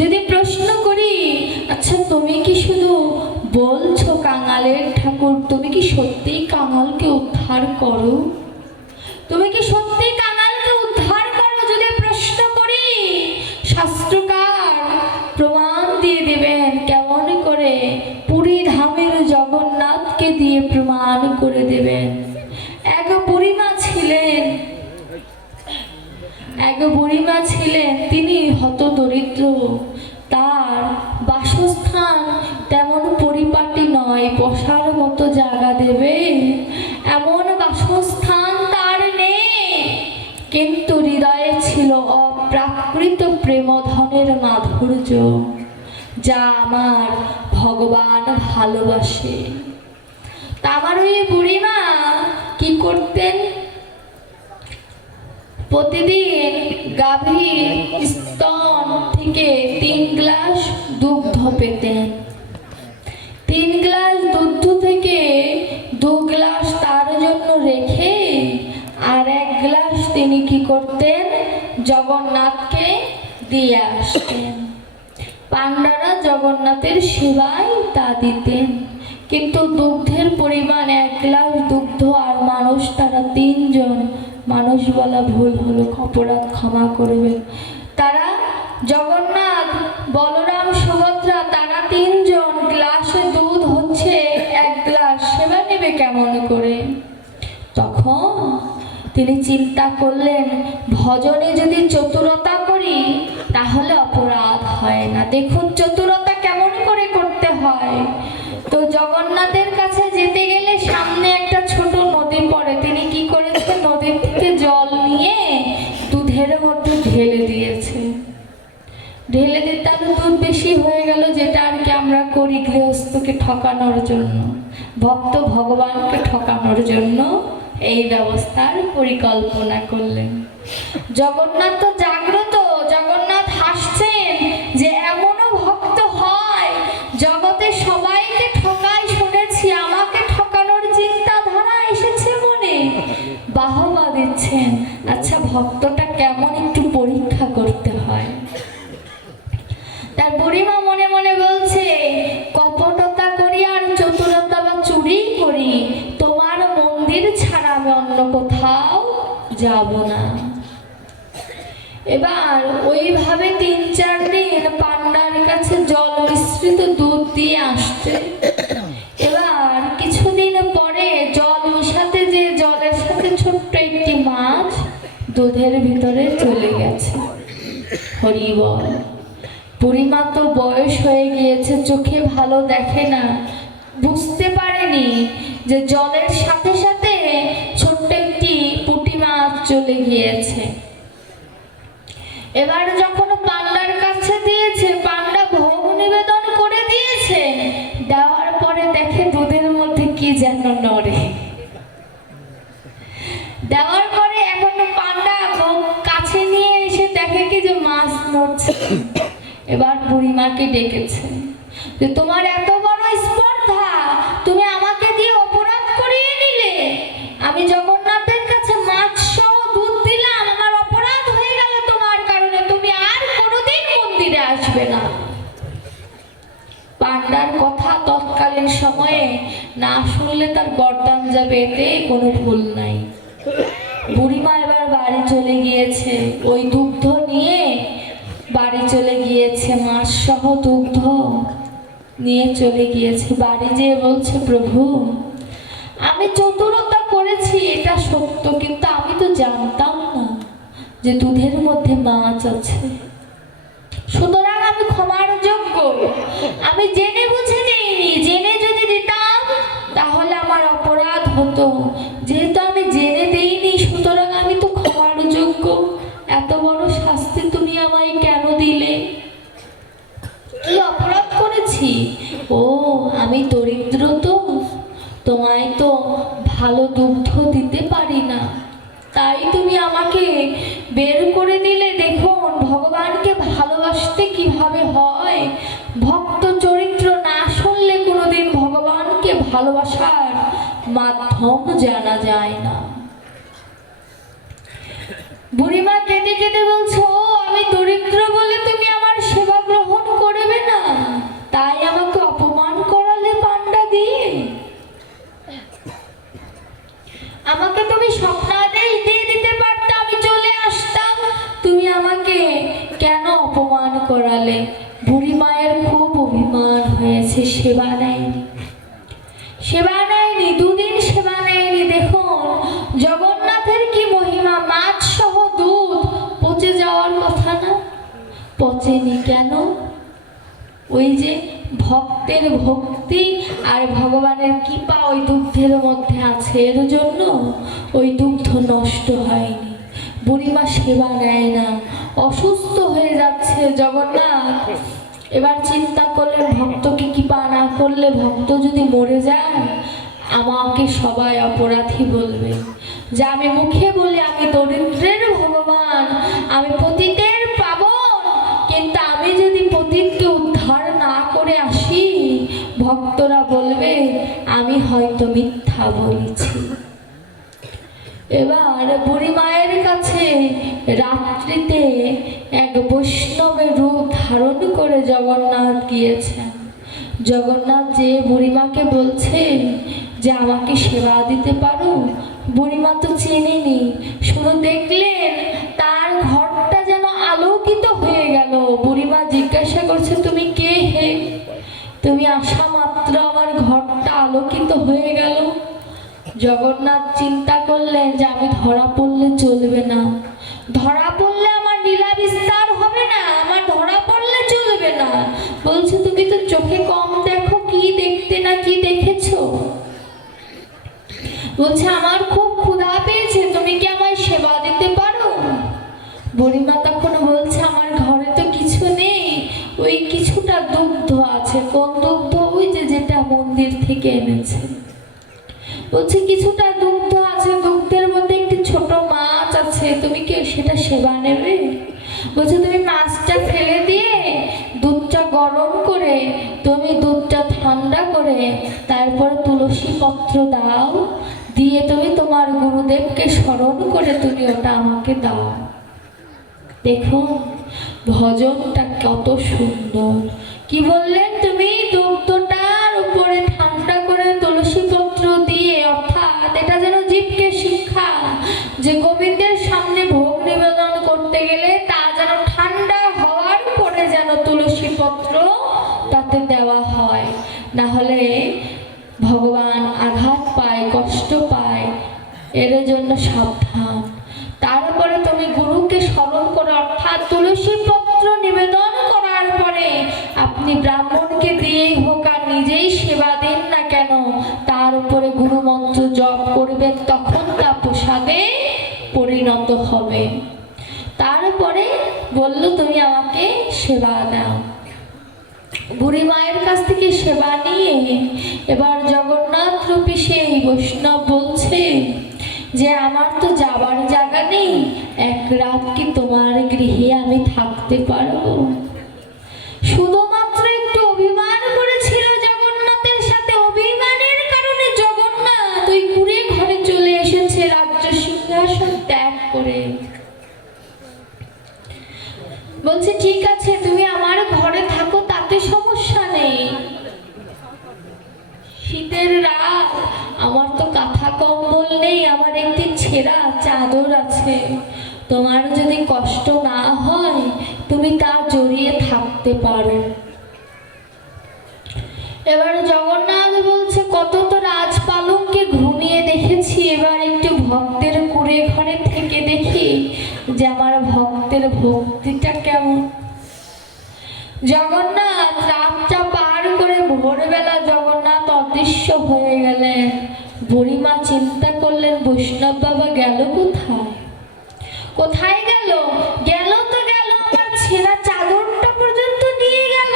যদি প্রশ্ন করি, আচ্ছা তুমি কি শুধু বলছো কাঙালের ঠাকুর, তুমি কি সত্যিই কাঙালকে উদ্ধার করো? তুমি কি সত্যি কাঙালকে উদ্ধার করো? যদি প্রশ্ন করি, শাস্ত্রকার প্রমাণ দিয়ে দেবেন। কেমন করে? পুরী ধামের জগন্নাথকে দিয়ে প্রমাণ করে দেবেন। এক বুড়িমা ছিলেন, তিনি হতদরিদ্র। তার বাসস্থান তেমন পরিপাটি নয়, বসার মতো জায়গা দেবে এমন বাসস্থান তার নেই। কিন্তু হৃদয়ে ছিল অপ্রাকৃত প্রেমধনের মাধুর্য, যা আমার ভগবান ভালোবাসে। তা আমার ওই বুড়িমা কি করতেন? প্রতিদিন গাভীর স্তন থেকে 3 গ্লাস দুগ্ধ পেতেন। 3 গ্লাস দুগ্ধ থেকে 2 গ্লাস তার জন্য রেখে আর 1 গ্লাস তিনি কি করতেন? জগন্নাথকে দিয়ে আসতেন। পান্ডারা জগন্নাথের সেবায় তা দিতেন। কিন্তু দুগ্ধের পরিমাণ 1 গ্লাস দুগ্ধ, আর মানুষ তারা 3 জন, মানুষ বলা ভুল হলো, অপরাধ ক্ষমা করবেন। তারা জগন্নাথ, বলরাম, সুভদ্রা, তারা 3 জন, গ্লাসে দুধ হচ্ছে 1 গ্লাস, সেবা নেবে কেমন করে? তখন তিনি চিন্তা করলেন, ভজনে যদি চতুরতা করি তাহলে অপরাধ হয় না। দেখুন চতুরতা কেমন করে করতে হয়। তো জগন্নাথের কাছে যেতে গেলে সামনে একটা ছোট নদী পড়ে। তিনি কি করেছে? নদীর থেকে জল নিয়ে দুধের মধ্যে ঢেলে দিয়েছে। ঢেলে দিতে আরো দুধ বেশি হয়ে গেল, যেটা আর কি আমরা করি গৃহস্থকে ঠকানোর জন্য, ভক্ত ভগবানকে ঠকানোর জন্য এই ব্যবস্থার পরিকল্পনা করলেন। জগন্নাথ তো জাগ্রত, জগন্নাথ হাসছেন যে এমনও ভক্ত হয় জগতে সবাইকে ঠকায় শুনেছি, আমাকে ঠকানোর চিন্তাধারা এসেছে মনে, বাহবা দিচ্ছেন। আচ্ছা ভক্তটা কেমন একটু পরীক্ষা করতে হয়। তার বুড়িমা মনে মনে বলছে, কপটতা করি আর চতুরতা বা চুরি করি, তোমার মন্দির ছাড়া আমি অন্য কোথাও যাব না। এবার ওইভাবে 3-4 দিন পান্ডার কাছে জল মিশ্রিত দুধ দিয়ে আসছে। এবার কিছুদিন পরে জল মিশাতে যে জলের সাথে ছোট্ট একটি মাছ দুধের ভিতরে চলে গেছে। হরি বল। বুড়িমা তো বয়স হয়ে গিয়েছে, চোখে ভালো দেখে না, বুঝতে পারেনি যে জলের সাথে সাথে ছোট্ট একটি পুঁটি মাছ চলে গিয়েছে। এবার যখন পান্ডার কাছে দিয়েছে, পান্ডা ভোগ নিবেদন করে দিয়েছে, দেওয়ার পরে দেখে দুধের মধ্যে কি যেন নড়ে। দেওয়ার পরে এখন পান্ডা ভোগ কাছে নিয়ে এসে দেখে কি যে মাছ নড়ছে। এবার বুড়িমাকে ডেকেছে যে তোমার এত বড় স্পর্ধা, তুমি আমাকে দিয়ে অপরাধ করিয়ে নিলে। আমি জগন্নাথের কাছে মাছ সহ দুধ দিলাম, আমার অপরাধ হয়ে গেল তোমার কারণে, তুমি আর কোনোদিন মন্দিরে আসবে না। পান্ডার কথা তৎকালীন সময়ে না শুনলে তার গর্দান যাবে, এতে কোনো ভুল নাই। বুড়িমা এবার বাড়ি চলে গিয়েছে, ওই দুগ্ধ নিয়ে বাড়ি চলে গিয়েছে, মাছ সহ দুগ্ধ নিয়ে চলে গিয়েছে। বাড়ি যেয়ে বলছে, প্রভু আমি চতুরতা করেছি এটা সত্য, কিন্তু আমি তো জানতাম না যে দুধের মধ্যে মাছ আছে, সুতরাং আমি ক্ষমার যোগ্য। আমি জেনে বুঝে দিইনি, জেনে যদি দিতাম তাহলে আমার অপরাধ হতো। যেহেতু আমি জেনে দিইনি, সুতরাং আমি তো ক্ষমার যোগ্য। এত বড় শাস্তি তুমি আমায় কেন দিলে? কি অপরাধ করেছি? ও আমি দরিদ্র, তো তোমায় তো ভালো দুগ্ধ দিতে পারি না, তাই তুমি আমাকে বের করে দিলে। দেখুন ভগবানকে ভালোবাসতে কিভাবে হয়। ভক্ত চরিত্র না শুনলে কোনোদিন ভগবানকে ভালোবাসার মাধ্যম জানা যায় না। বুড়িমা কেঁদে কেঁদে বলছো, আমি দরিদ্র বলে তুমি আমার সেবা অপমান করালে। বুড়ি মায়ের খুব অভিমান হয়েছে, সেবা নেয়নি, সেবা নেয়নি, দুদিন সেবা নেয়নি। দেখুন জগন্নাথের কি মহিমা, মাছ সহ দুধ পচে যাওয়ার কথা না, পচেনি কেন? ওই যে ভক্তের ভক্তি আর ভগবানের কৃপা ওই দুগ্ধের মধ্যে আছে, এর জন্য ওই দুগ্ধ নষ্ট হয়নি। বুড়িমা সেবা নেয় না, অসুস্থ হয়ে যাচ্ছে জগন্নাথ। এবার চিন্তা করলেন ভক্তকে কৃপা না করলে, ভক্ত যদি মরে যায় আমাকে সবাই অপরাধী বলবে। যে আমি মুখে বলি আমি দরিদ্রের ভগবান, আমি পতিতের পাবন, কিন্তু আমি যদি পতিতকে উদ্ধার না করে আসি ভক্তরা বলবে আমি হয়তো মিথ্যা বলেছি। এবার বুড়ি মায়ের কাছে রাত্রিতে এক বৈষ্ণবের রূপ ধারণ করে জগন্নাথ গিয়েছেন। জগন্নাথ যে বুড়িমাকে বলছে যে আমাকে সেবা দিতে পারো, বুড়িমা তো চেনেনি, শুধু দেখলেন তার ঘরটা যেন আলোকিত হয়ে গেল। বুড়িমা জিজ্ঞাসা করছে তুমি কে হে? তুমি আসা মাত্র আমার ঘরটা আলোকিত হয়ে গেল। জগন্নাথ চিন্তা করলেন যে আমি ধরা পড়লে চলবে না, ধরা পড়লে আমার লীলা বিস্তার হবে না, আমার ধরা পড়লে চলবে না। বলছে তুমি তো চোখে কম দেখো, কি দেখতে না কি দেখেছো? বলছে আমার খুব ক্ষুধা পেয়েছে, তুমি কি আমায় সেবা দিতে পারো? বুড়িমা তখন বলছে আমার ঘরে তো কিছু নেই, ওই কিছুটা দুগ্ধ আছে। কোন দুগ্ধ? ওই যে যেটা মন্দির থেকে এনেছে। বলছে কিছুটা দুগ্ধ আছে, দুগ্ধের মধ্যে একটি ছোট মাছ আছে, তুমি কি সেটা সেবা নেবে? বলছে তুমি মাছটা ফেলে দিয়ে দুধটা গরম করে, তুমি দুধটা ঠান্ডা করে তারপর তুলসী পত্র দাও, দিয়ে তুমি তোমার গুরুদেবকে স্মরণ করে তুমি ওটা আমাকে দাও। দেখুন ভজনটা কত সুন্দর। কি বললেন? তুমি দুগ্ধটার উপরে ঠান্ডা করে তুলসী পত্র দিয়ে, অর্থাৎ এটা যেন জীবকে শিক্ষা যে গোবিন্দের সামনে ভোগ নিবেদন করতে গেলে তা যেন ঠান্ডা হওয়ার পরে যেন তুলসী পত্র তাতে দেওয়া হয়, না হলে ভগবান আঘাত পায়, কষ্ট পায়, এর জন্য সাবধান। তারপরে তুমি গুরুকে স্মরণ করে, অর্থাৎ তুলসী পত্র নিবেদন করার পরে আপনি ব্রাহ্মণকে দিয়েই হোক আর নিজেই সেবা দিন না কেন, তার উপরে গুরু মন্ত্র জপ করবেন, তখন তা প্রসাদে পরিণত হবে। তারপরে বলল তুমি আমাকে সেবা দাও। বুড়ি মায়ের কাছ থেকে সেবা নিয়ে এবার জগন্নাথ রূপী সেই বৈষ্ণব বলছে যে আমার তো যাবার জায়গা নেই, এক রাত কি তোমার গৃহে আমি থাকতে পারবো? শুধুমাত্র একটু অভিমান করেছিল জগন্নাথের সাথে, অভিমানের কারণে জগন্নাথ ওই কুড়ে ঘরে চলে এসেছে রাজ্য সিংহাসন ত্যাগ করে। বলছে ঠিক আছে তুমি আমার ঘরে থাকো, তাতে সমস্যা নেই, শীতের রাত, আমার তো কাঁথা কম্বল নেই, আমার একটি ছেঁড়া চাদর আছে, তোমার যদি কষ্ট না হয় তুমি তা জড়িয়ে থাকতে পারো। এবার জগন্নাথ বলছে কত তো রাজপালককে ঘুমিয়ে দেখেছি, এবার একটু ভক্তের কুড়ে ঘরে থেকে দেখি যে আমার ভক্তের ভক্তিটা কেমন। জগন্নাথ রাতটা পার করে ভোরবেলা জগন্নাথ অদৃশ্য হয়ে গেলেন। বুড়িমা চিন্তা করলেন বৈষ্ণব বাবা গেল কোথায়? কোথায় গেল? গেল তো গেল, আমার ছেঁড়া চাদরটা পর্যন্ত নিয়ে গেল,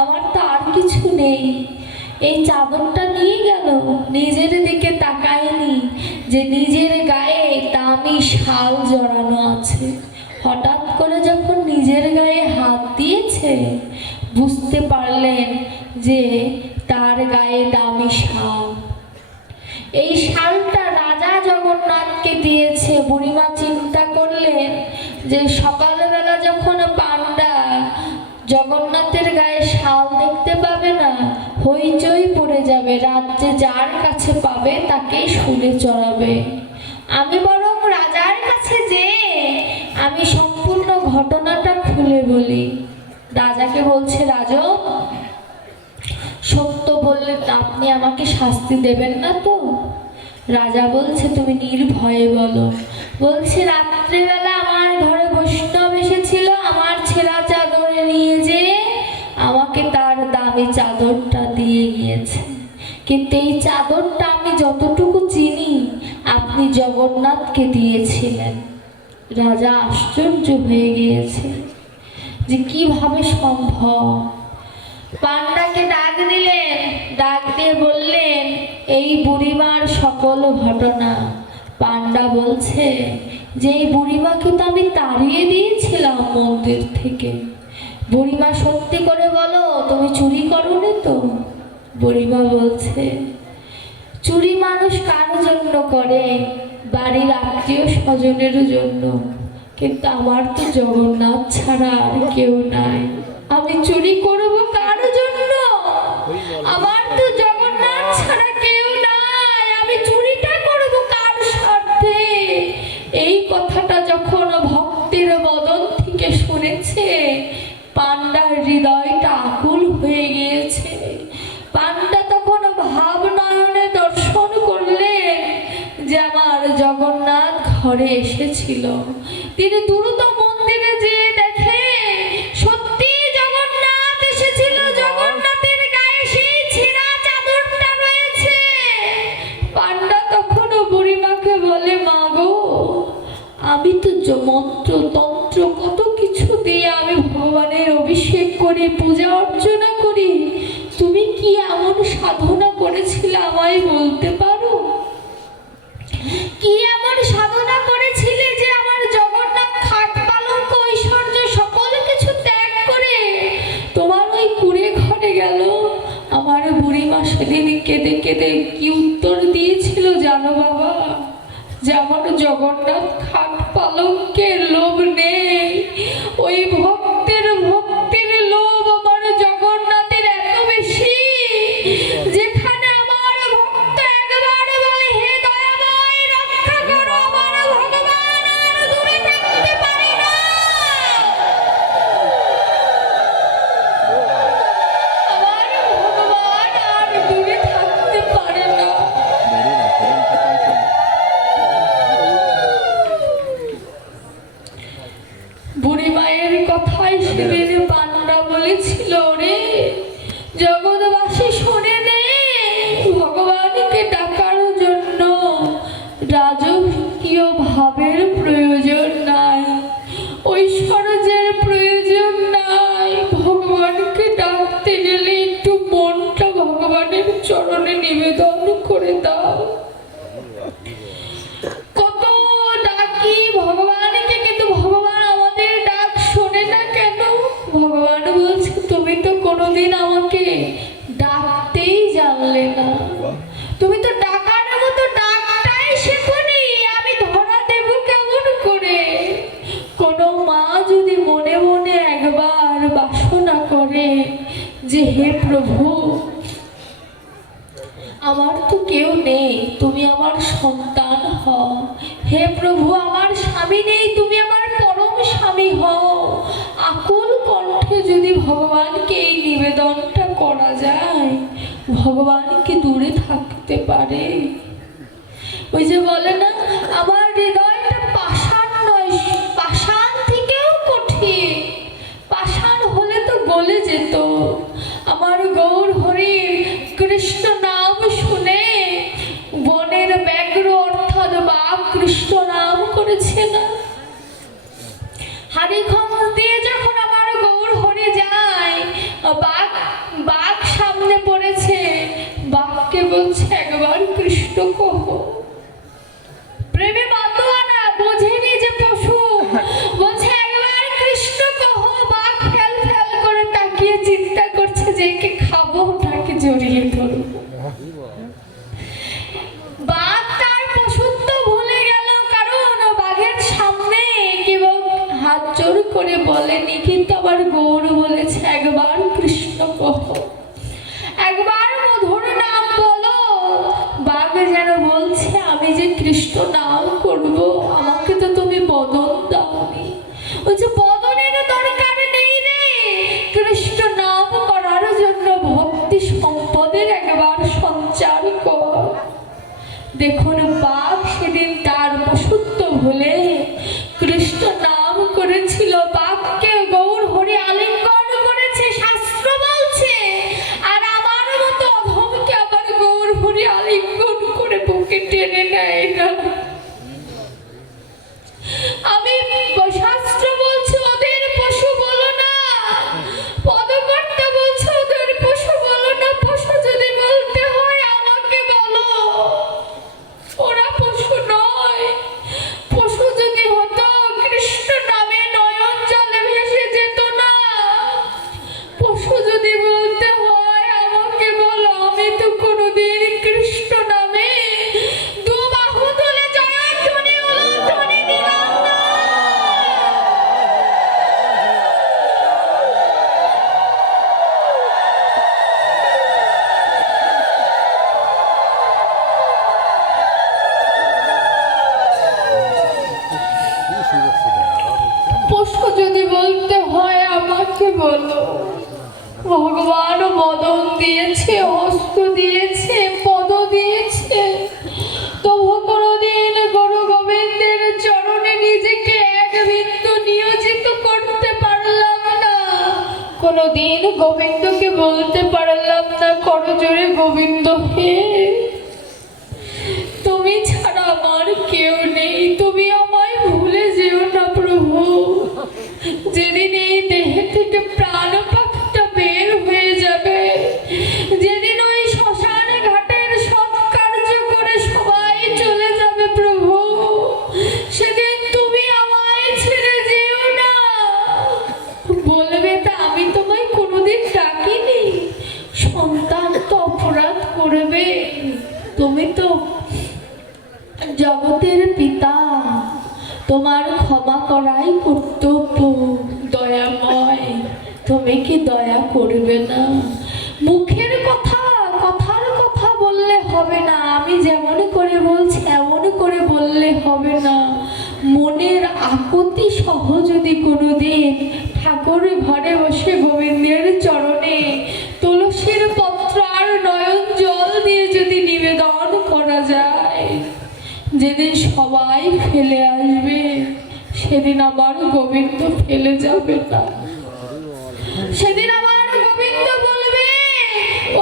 আমার তো আর কিছু নেই, এই চাদরটা নিয়ে গেল। নিজের দিকে তাকায়নি যে নিজের গায়ে দামি শাল জড়ানো আছে। হঠাৎ করে যখন নিজের গায়ে হাত দিয়েছে বুঝতে পারলেন যে তার গায়ে দামি শাল। এই শালটা রাজা জগন্নাথকে দিয়েছে। বুড়িমা চিন্তা করলেন যে সকালবেলা যখন পান্ডা জগন্নাথের গায়ে শাল দেখতে পাবে না, হইচই পড়ে যাবে, রাজ্যে যার কাছে পাবে তাকেই শুলে চড়াবে। আমি বরং রাজার কাছে যে আমি সম্পূর্ণ ঘটনাটা খুলে বলি। রাজাকে বলছে, রাজা সত্য বললে আপনি আমাকে শাস্তি দেবেন না তো? রাজা বলছে, তুমি নির্ভয়ে বলো। বলছে, রাত্রিবেলা আমার ঘরে বৈষ্ণব এসেছিল, আমার ছেঁড়া চাদরে নিয়ে যেয়ে আমাকে তার দামি চাদরটা দিয়ে গিয়েছে, কিন্তু এই চাদরটা আমি যতটুকু চিনি আপনি জগন্নাথকে দিয়েছিলেন। রাজা আশ্চর্য হয়ে গিয়েছে যে কিভাবে সম্ভব। পান্ডাকে ডাক দিলেন, ডাক দিয়ে বললেন এই বুড়িমার সকল ঘটনা। পান্ডা বলছে যে এই বুড়িমাকে তো আমি তাড়িয়ে দিয়েছিলাম মন্দির থেকে। বুড়িমা সত্যি করে বলো, তুমি চুরি করোনি তো? বুড়িমা বলছে, চুরি মানুষ কার জন্য করে? বাড়ির আত্মীয় স্বজনের জন্য, কিন্তু আমার তো জগন্নাথ ছাড়া আর কেউ নাই। আমি চুরি করব কার জন্য? আমার তো জগন্নাথ ছাড়া কেউ নাই, আমি চুরিটা করব কার স্বার্থে? এই কথাটা যখন ভক্তের বদন থেকে শুনেছে, পান্ডার হৃদয়টা আকুল হয়ে গিয়েছে। পান্ডা তখন ভাব নয়নে দর্শন করলেন যে আমার জগন্নাথ ঘরে এসেছিল। তিনি দ্রুত মন্দিরে যেয়ে দেখে সত্যি জগন্নাথ এসেছিল, জগন্নাথের গায়ে সেই ছেঁড়া চাদরটা রয়েছে। পান্ডা তখন বুড়িমাকে বলে, মা গো, আমি তো মন্ত্র তন্ত্র কত কিছু দিয়ে আমি ভগবানের অভিষেক করি, পূজা অর্চনা করি, তুমি কি এমন সাধনা করেছিলে আমায় বলতে পারো? কি এমন সাধনা করেছিলে যে আমার জগন্নাথ খাট পালঙ্ক ঐশ্বর্য সকল কিছু ত্যাগ করে তোমার ওই কুড়ে ঘরে গেল? আমার বুড়িমা সেদিন কেঁদে কেঁদে কি উত্তর দিয়েছিল জানো বাবা? যে আমার জগন্নাথ খাট পালঙ্কের লোভ নেই, ওই ভক্তের লোভ আমার জগন্নাথের এত বেশি, যেখানে আমার ভক্ত একবার বলে হে দয়াময় রক্ষা করো, আমার ভগবান আর দূরে থাকতে পারে না। আমার ভগবান আর দূরে থাকতে পারে না। বুড়ি মায়ের কথাই সেদিন পান্ডা বলেছিল, রে জগৎবাসী শোনে নে, ভগবানকে ডাকার জন্য রাজকীয় ভাবের প্রয়োজন নাই, ঐশ্বর্যের প্রয়োজন নাই। ভগবানকে ডাকতে গেলে একটু মনটা ভগবানের চরণে নিবেদন করে দাও। কত ডাকি ভগবানকে, কিন্তু ভগবান আমাদের ডাক শোনে না কেন? ভগবান বলছে, তুমি তো কোনোদিন আমাকে ডাকতেই জানলে না, তুমি তো ডাকার মতো ডাকটাই শেখোনি, আমি ধরা দেব কেমন করে? কোনো মা যদি মনে মনে একবার বাসনা করে যে হে প্রভু, আমার তো কেউ নেই, তুমি আমার সন্তান হও, হে প্রভু আমার স্বামী নেই, তুমি আমার পরম স্বামী হও, আকুল কণ্ঠে যদি ভগবানকে এই নিবেদনটা করা যায়, ভগবান কি দূরে থাকতে পারে? ওই যে বলে না, আমার হৃদয়টা পাষাণ নয়, পাষাণ থেকেও কঠিন, পাষাণ হলে তো গলে যেত। আমার গৌর হরির কৃষ্ণ নাম শুনে বনের ব্যাঘ্র অর্থাৎ বাঘ কৃষ্ণ নাম করেছে না? হাড়ি খমস দিয়ে যখন আমার গৌর হরি যায়, বাঘ সামনে পড়েছে, বাঘকে বলছে একবার কৃষ্ণ কহ। প্রেমে মাতোয়ানা, বোঝেনি যে পশু, বলছে একবার কৃষ্ণ কহ। বাঘ ফেল ফেল করে তাকিয়ে চিন্তা করছে যে একে খাবো নাকি জড়িয়ে ধরবো। বাঘ তার পশুত্ব ভুলে গেল, কারণ বাঘের সামনে কেবল হাত জোর করে বলেনি, কিন্তু আবার গৌর বলেছে একবার কৃষ্ণ কহ, একবার মধুর নাম বলো। বাঘ যেন বলছে আমি যে কৃষ্ণ নাম করব, আমাকে তো তুমি বদন দাওনি। বলছে বদনের দরকার নেই, বলো। ভগবান বদন দিয়েছে, হস্ত দিয়েছে, পদ দিয়েছে, তবু কোনোদিন গুরু গোবিন্দের চরণে নিজেকে এক বিন্দু নিয়োজিত করতে পারলাম না। কোনোদিন গোবিন্দকে বলতে পারলাম না করজোড়ে, গোবিন্দ হে, তুমি ছাড়া আমার কেউ নেই, তুমি আমায় ভুলে যেও না প্রভু। যেদিন এই দেহ থেকে প্রাণ পাখটা বের হয়ে যাবে, যেদিন ওই শ্মশান ঘাটের সৎকার্য করে সবাই চলে যাবে প্রভু, সেদিন তুমি আমায় ছেড়ে যেও না। বলবে তা আমি তোমায় কোনোদিন ডাকিনি, সন্তান তো অপরাধ করবে, তুমি তো জগতের পিতা, তোমার ক্ষমা করাই কর্তব্য। দয়াময়, তুমি কি দয়া করবে না? মুখের কথা, কথার কথা বললে হবে না, আমি যেমন করে বলছি এমন করে বললে হবে না। মনের আকুতি সহ যদি কোনোদিন ঠাকুর ঘরে বসে গোবিন্দের চরণে তুলসীর পত্র আর নয়ন জল দিয়ে যদি নিবেদন করা যায়, যেদিন সবাই ফেলে আসবে, সেদিন আমার গোবিন্দ ফেলে যাবে না। সেদিন আমার গোবিন্দ বলবে,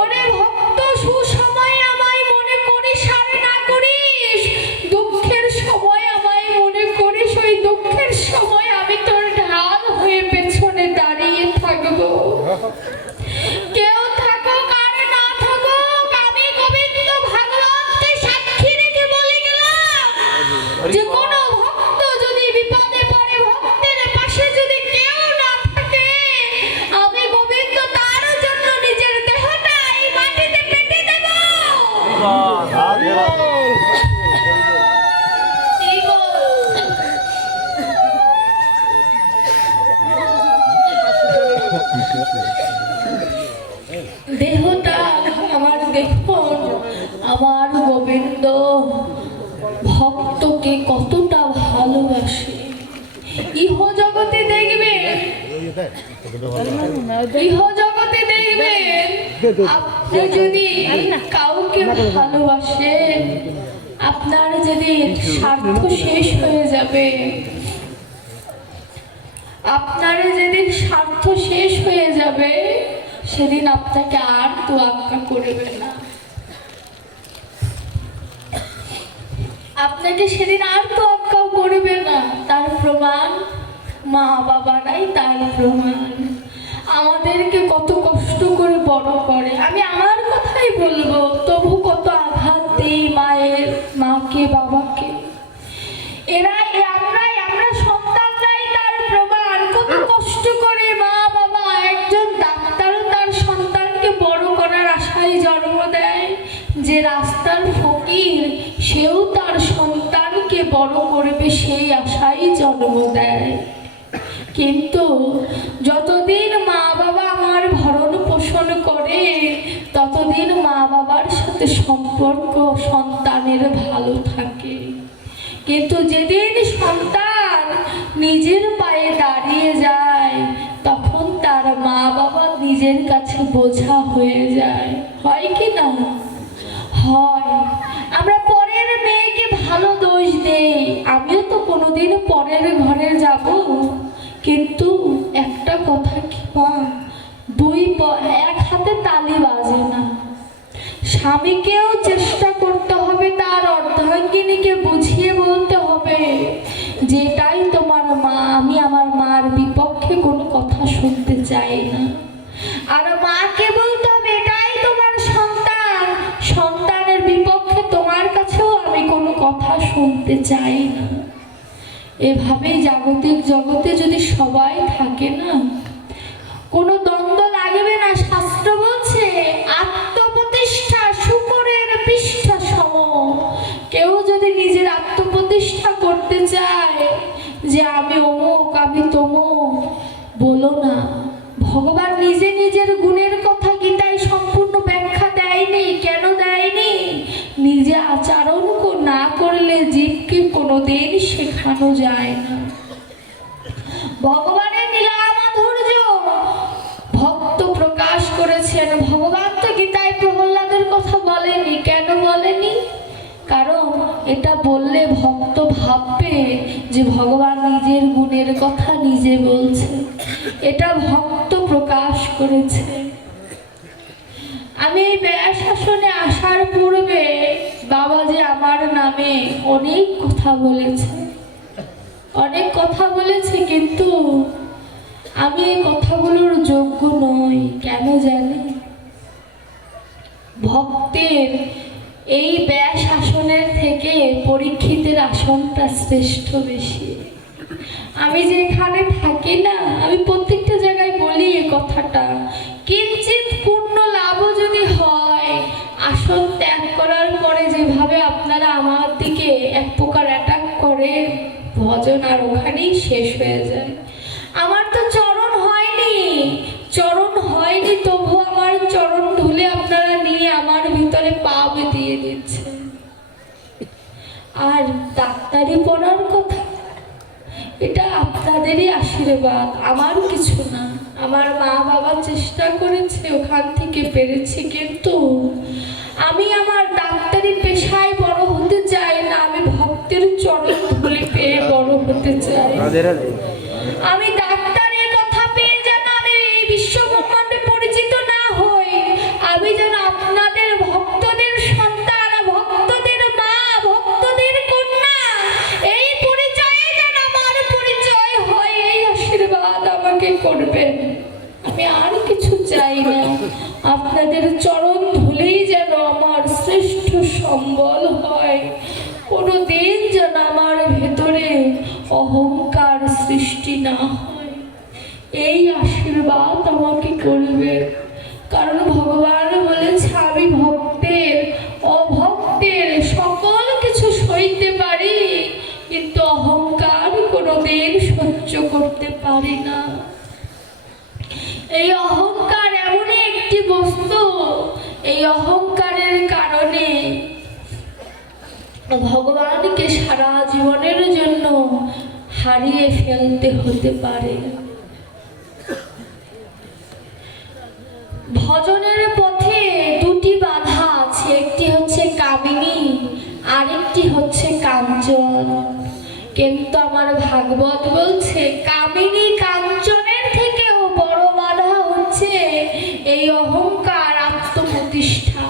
ওরে ভক্ত, সুসময় আমায় মনে করিস আর না করিস, দুঃখের সময় আমায় মনে করিস, ওই দুঃখের সময় আমি তোর ঢাল হয়ে পেছনে দাঁড়িয়ে থাকবো। কেউ থাকুক আর না থাকুক, আমি গোবিন্দ ভাগবতকে সাক্ষী রেখে বলে গেলাম, যে কোনো ভক্ত যদি বিপদে পড়ে, ভক্তের পাশে যদি কেউ না থাকে, আমি গোবিন্দ তার জন্য নিজের দেহটা এই মাটিতে পেতে দেব। দেহটা আমার, দেখুন আমার গোবিন্দ ভক্তকে কতটা ভালোবাসে। ইহ জগতে দেখবেন, ইহ জগতে দেখবেন, আপনি যদি কাউকে ভালোবাসেন, আপনার যেদিন স্বার্থ শেষ হয়ে যাবে, আপনার যেদিন স্বার্থ শেষ হয়ে যাবে, সেদিন আপনাকে আর তোয়াক্কা করবে না, আপনাকে সেদিন আর তোয়াক্কাও করবে না। তার প্রমাণ মা বাবারাই তার প্রমাণ। আমাদেরকে কত কষ্ট করে বড় করে, আমি আমার কথাই বলবো, তবু কত আঘাত দেই মায়ের, মাকে, বাবাকে। আমরা সন্তানরাই তার প্রমাণ। কত কষ্ট করে মা বাবা, একজন ডাক্তারও তার সন্তানকে বড় করার আশায় জন্ম দেয়, যে রাস্তার ফকির সেও তার সন্তানকে বড় করবে সেই আশায় জন্ম দেয়। কিন্তু যতদিন মা বাবা আমার ভরণ পোষণ করে, ততদিন মা বাবার সাথে সম্পর্ক সন্তানের ভালো থাকে। কিন্তু যেদিন সন্তান নিজের পায়ে দাঁড়িয়ে যায়, তখন তার মা বাবা নিজের কাছে বোঝা হয়ে যায়। হয় কি না? হয়। আমরা পরের মেয়েকে ভালো দোষ দেই, আমিও তো কোনোদিন পরের ঘরে যাব, কিন্তু একটা কথা কি মা, এক হাতে তালি বাজে না। স্বামীকেও চেষ্টা করতে হবে, তার অর্ধাঙ্গিনীকে বুঝিয়ে বলতে হবে, যেটাই তোমার মা, আমি আমার মার বিপক্ষে কোনো কথা শুনতে চাই না। আর মাকে বলতে হবে, এটাই তোমার সন্তান, সন্তানের বিপক্ষে তোমার কাছেও আমি কোনো কথা শুনতে চাই না। এভাবেই জাগতিক জগতে যদি সবাই থাকে না, কোনো দ্বন্দ্ব লাগবে না। শাস্ত্র বলছে, আত্মপ্রতিষ্ঠা শূকরের পৃষ্ঠা সম। কেউ যদি নিজের আত্মপ্রতিষ্ঠা করতে চায়, যে আমি অমুক, আমি তমুক, বলো না। ভগবান নিজে নিজের গুণের কথা গীতায় সম্পূর্ণ ব্যাখ্যা দেয়নি। কেন দেয়নি? নিজে আচরণ না করলে জীবকে কোনোদিন শেখানো যায় না। ভগবানের লীলা মাধুর্য বললে ভক্ত ভাববে যে ভগবান নিজের গুণের কথা নিজে বলছে, এটা ভক্ত প্রকাশ করেছে। আমি এই ব্যাস আসনে আসার পূর্বে বাবাজি আমার নামে অনেক কথা বলেছে, কিন্তু আমি এই কথাগুলোর যোগ্য নই। কেন জানি? ভক্তের এই ব্যাস আসনের থেকে পরীক্ষিতের আসনটা শ্রেষ্ঠ বেশি। আমি যেখানে থাকি না, আমি প্রত্যেকটা জায়গায় বলি এই কথাটা, কিঞ্চিত পূর্ণ লাভও যদি হয়, আসন ত্যাগ করার পরে যেভাবে আপনারা আমার দিকে এক প্রকার অ্যাটাক করে, ভজন আর ওখানেই শেষ হয়ে যায়। আমার তো চরণ হয়নি, তবু আমার চরণ ধুলে আপনারা নিয়ে আমার ভিতরে পা দিয়ে দিচ্ছেন। আর ডাক্তারি পড়ার কথা, এটা আপনাদেরই আশীর্বাদ, আমার কিছু না। আমার মা বাবা চেষ্টা করেছে, ওখান থেকে পেরেছি, কিন্তু আমি আমার ডাক্তারি পেশায় বড় হতে চাই না, আমি ভক্তের চরণ ধুলে পেয়ে বড় হতে চাই। আমি ডাক্তারের কথা পেয়ে যেন আমি এই বিশ্বব্রহ্মাণ্ডে পরিচিত না হই, আমি যেন আপনাদের ভক্তদের সন্তান, ভক্তদের মা, ভক্তদের কন্যা, এই পরিচয়ে যেন আমার পরিচয় হয়, এই আশীর্বাদ আমাকে করবেন। আমি আর কিছু চাই না, আপনাদের চরণ ধুলেই যেন আমার শ্রেষ্ঠ সম্বল হয়। কোনোদিন যেন আমার ভেতরে অহংকার সৃষ্টি না হয়, এই আশীর্বাদ আমাকে করবে। কারণ ভগবান বলেছে, আমি ভক্তের অভক্তের সকল কিছু সইতে পারি, কিন্তু অহংকার কোনোদিন সহ্য করতে পারি না। এই অহংকার এমনই একটি বস্তু, এই অহংকারের কারণে ভগবানকে সারা জীবনের জন্য হারিয়ে ফেলতে হতে পারে। ভজনের পথে দুটি বাধা আছে, একটি হচ্ছে কামিনী, আরেকটি হচ্ছে কাঞ্চন। কিন্তু আমার ভাগবত বলছে, কামিনী কাঞ্চনের থেকেও বড় বাধা হচ্ছে এই অহংকার, আত্মপ্রতিষ্ঠা।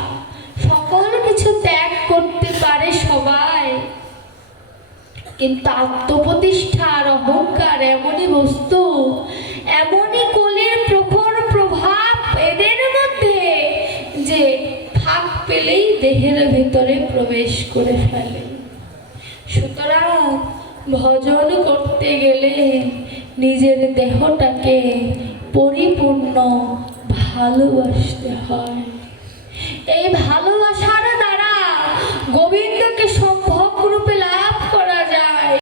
সকল কিছু ত্যাগ করতে পারে সবাই, কিন্তু আত্মপ্রতিষ্ঠা আর অহংকার এমনই বস্তু, এমনই কলির প্রখর প্রভাব এদের মধ্যে, যে ফাঁক পেলেই দেহের ভেতরে প্রবেশ করে ফেলে। সুতরাং ভজন করতে গেলে নিজের দেহটাকে পরিপূর্ণ ভালোবাসতে হয়। এই ভালোবাসার দ্বারা গোবিন্দ